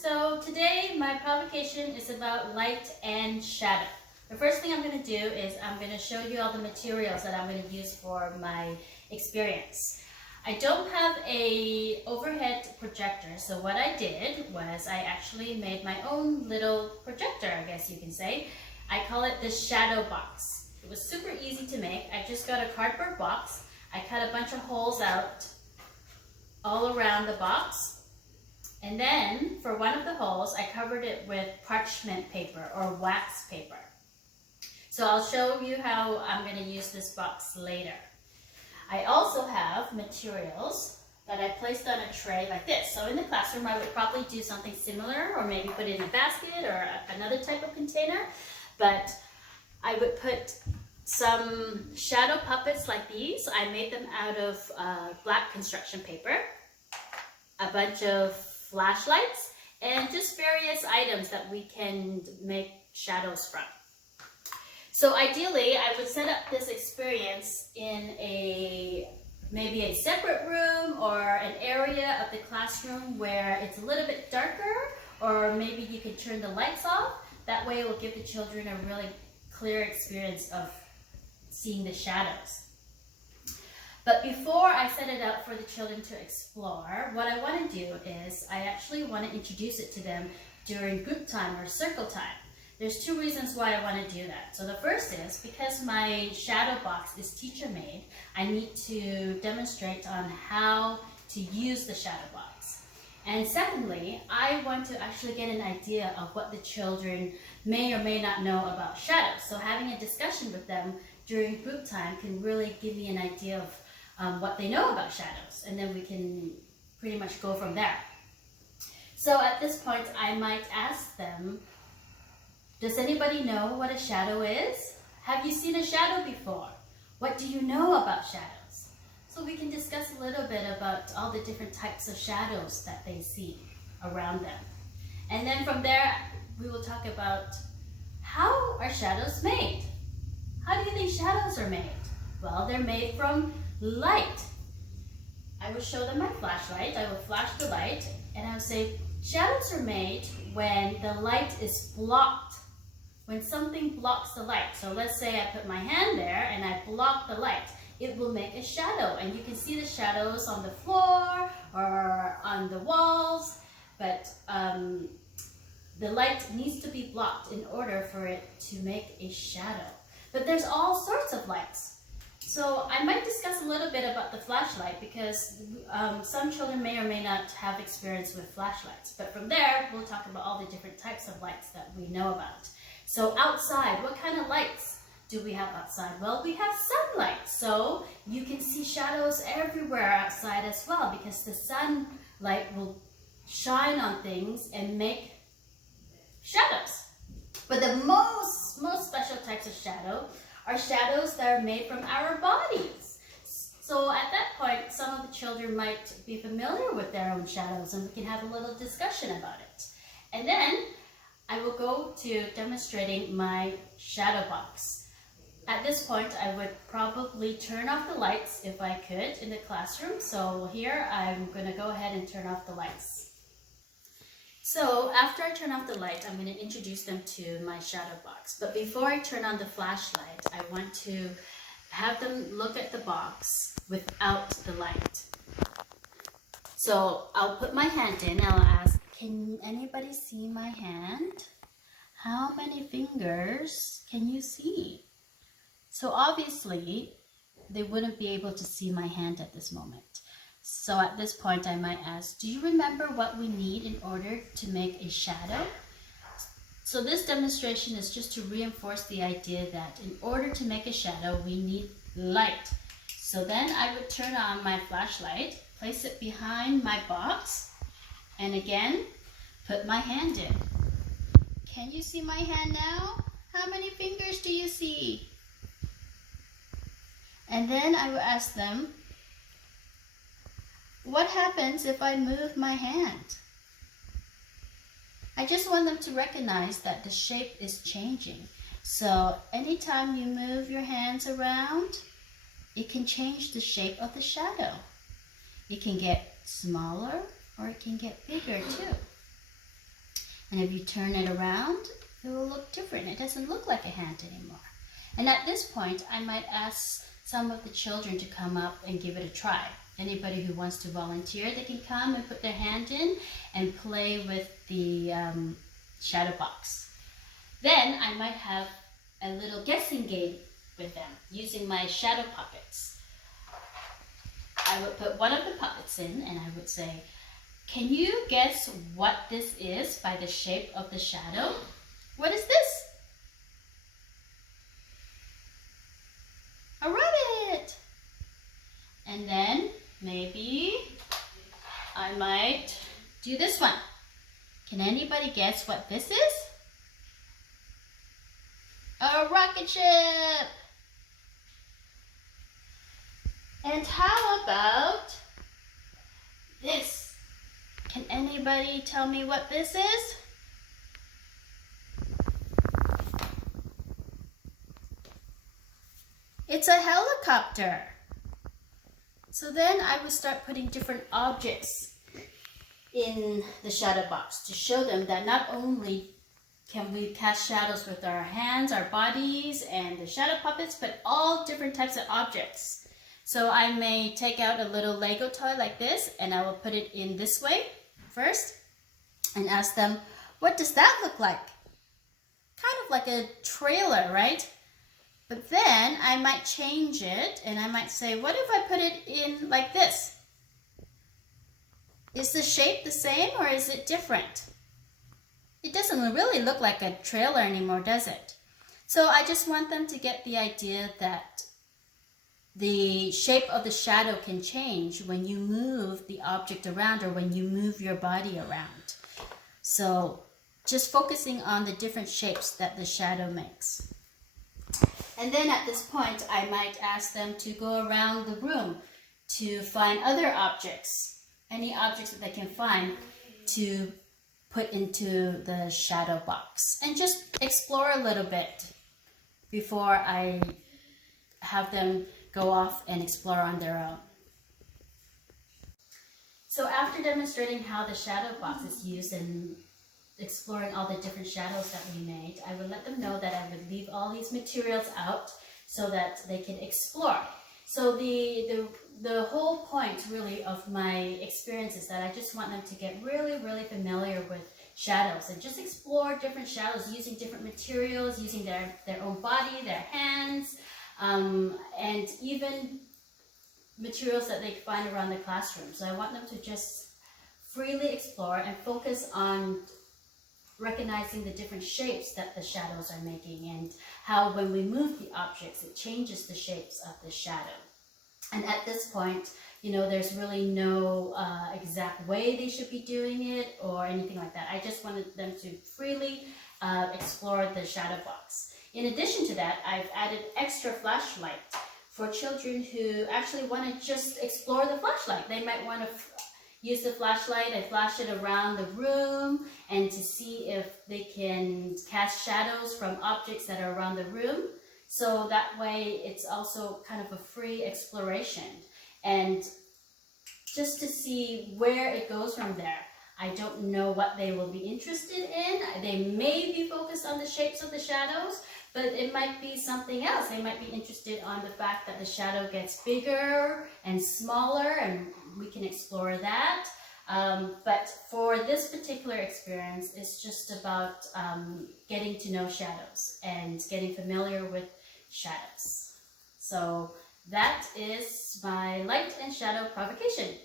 So today my provocation is about light and shadow. The first thing I'm going to do is I'm going to show you all the materials that I'm going to use for my experience. I don't have a overhead projector, so what I did was I actually made my own little projector, I guess you can say. I call it the shadow box. It was super easy to make. I just got a cardboard box. I cut a bunch of holes out all around the box. And then for one of the holes, I covered it with parchment paper or wax paper. So I'll show you how I'm going to use this box later. I also have materials that I placed on a tray like this. So in the classroom, I would probably do something similar or maybe put it in a basket or another type of container. But I would put some shadow puppets like these. I made them out of black construction paper, a bunch of flashlights, and just various items that we can make shadows from. So ideally, I would set up this experience in maybe a separate room or an area of the classroom where it's a little bit darker, or maybe you can turn the lights off. That way it will give the children a really clear experience of seeing the shadows. But before I set it up for the children to explore, what I want to do is I actually want to introduce it to them during group time or circle time. There's two reasons why I want to do that. So the first is because my shadow box is teacher made, I need to demonstrate on how to use the shadow box. And secondly, I want to actually get an idea of what the children may or may not know about shadows. So having a discussion with them during group time can really give me an idea of what they know about shadows, and then we can pretty much go from there. So at this point, I might ask them, does anybody know what a shadow is? Have you seen a shadow before? What do you know about shadows? So we can discuss a little bit about all the different types of shadows that they see around them. And then from there, we will talk about how are shadows made? How do you think shadows are made? Well, they're made from light. I will show them my flashlight. I will flash the light and I will say, shadows are made when the light is blocked. When something blocks the light. So let's say I put my hand there and I block the light. It will make a shadow, and you can see the shadows on the floor or on the walls, but the light needs to be blocked in order for it to make a shadow. But there's all sorts of lights. So I might discuss a little bit about the flashlight because some children may or may not have experience with flashlights. But from there, we'll talk about all the different types of lights that we know about. So outside, what kind of lights do we have outside? Well, we have sunlight. So you can see shadows everywhere outside as well because the sunlight will shine on things and make shadows. But the most special types of shadow are shadows that are made from our bodies. So at that point, some of the children might be familiar with their own shadows and we can have a little discussion about it. And then I will go to demonstrating my shadow box. At this point, I would probably turn off the lights if I could in the classroom. So here, I'm going to go ahead and turn off the lights. So after I turn off the light, I'm going to introduce them to my shadow box. But before I turn on the flashlight, I want to have them look at the box without the light. So I'll put my hand in and I'll ask, can anybody see my hand? How many fingers can you see? So obviously, they wouldn't be able to see my hand at this moment. So at this point, I might ask, do you remember what we need in order to make a shadow? So this demonstration is just to reinforce the idea that in order to make a shadow, we need light. So then I would turn on my flashlight, place it behind my box, and again, put my hand in. Can you see my hand now? How many fingers do you see? And then I will ask them, what happens if I move my hand? I just want them to recognize that the shape is changing. So anytime you move your hands around, it can change the shape of the shadow. It can get smaller or it can get bigger too. And if you turn it around, it will look different. It doesn't look like a hand anymore. And at this point, I might ask some of the children to come up and give it a try. Anybody who wants to volunteer, they can come and put their hand in and play with the shadow box. Then I might have a little guessing game with them using my shadow puppets. I would put one of the puppets in and I would say, can you guess what this is by the shape of the shadow? What is this? A rabbit. And then maybe I might do this one. Can anybody guess what this is? A rocket ship. And how about this? Can anybody tell me what this is? It's a helicopter. So then I would start putting different objects in the shadow box to show them that not only can we cast shadows with our hands, our bodies, and the shadow puppets, but all different types of objects. So I may take out a little Lego toy like this and I will put it in this way first and ask them, what does that look like? Kind of like a trailer, right? But then I might change it and I might say, what if I put it in like this? Is the shape the same or is it different? It doesn't really look like a trailer anymore, does it? So I just want them to get the idea that the shape of the shadow can change when you move the object around or when you move your body around. So just focusing on the different shapes that the shadow makes. And then at this point, I might ask them to go around the room to find other objects, any objects that they can find to put into the shadow box. And just explore a little bit before I have them go off and explore on their own. So after demonstrating how the shadow box is used and exploring all the different shadows that we made, I would let them know that I would leave all these materials out so that they can explore. So the whole point really of my experience is that I just want them to get really familiar with shadows and just explore different shadows using different materials, using their own body, their hands, and even materials that they find around the classroom. So I want them to just freely explore and focus on recognizing the different shapes that the shadows are making and how when we move the objects, it changes the shapes of the shadow. And at this point, you know, there's really no exact way they should be doing it or anything like that. I just wanted them to freely explore the shadow box. In addition to that, I've added extra flashlight for children who actually want to just explore the flashlight. They might want to use the flashlight and flash it around the room and to see if they can cast shadows from objects that are around the room. So that way it's also kind of a free exploration and just to see where it goes from there. I don't know what they will be interested in. They may be focused on the shapes of the shadows, but it might be something else. They might be interested on the fact that the shadow gets bigger and smaller, and we can explore that. But for this particular experience, it's just about getting to know shadows and getting familiar with shadows. So that is my light and shadow provocation.